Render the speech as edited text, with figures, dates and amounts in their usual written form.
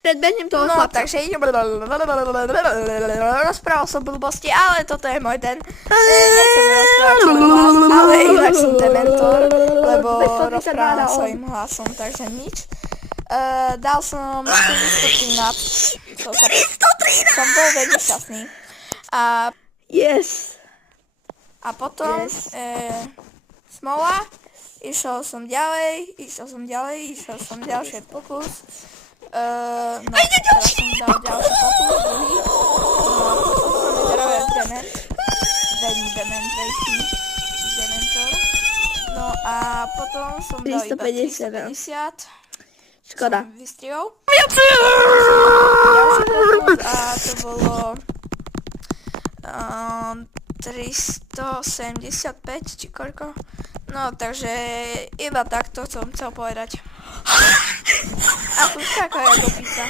Predbehnem toho No, chlapca. takže rozprával som blbosti, ale toto je môj den. Nechcem rozprávať svoj hlas, ale inak som dementor, lebo rozprávam svojim hlasom, takže nič. Dal som 413, som bol veľmi šťastný. Yes. A potom smola, išiel som ďalej, išiel som ďalší pokus. No, teraz som dal ďalší pokus, druhý. No a potom som vyzeral dement. Veľmi dementor. No a potom som dal iba 350. Škoda. Som vystrihol. Ďalší pokus a to bolo 375 či koľko. No takže iba takto som chcel povedať. A tu skáka ako pizza.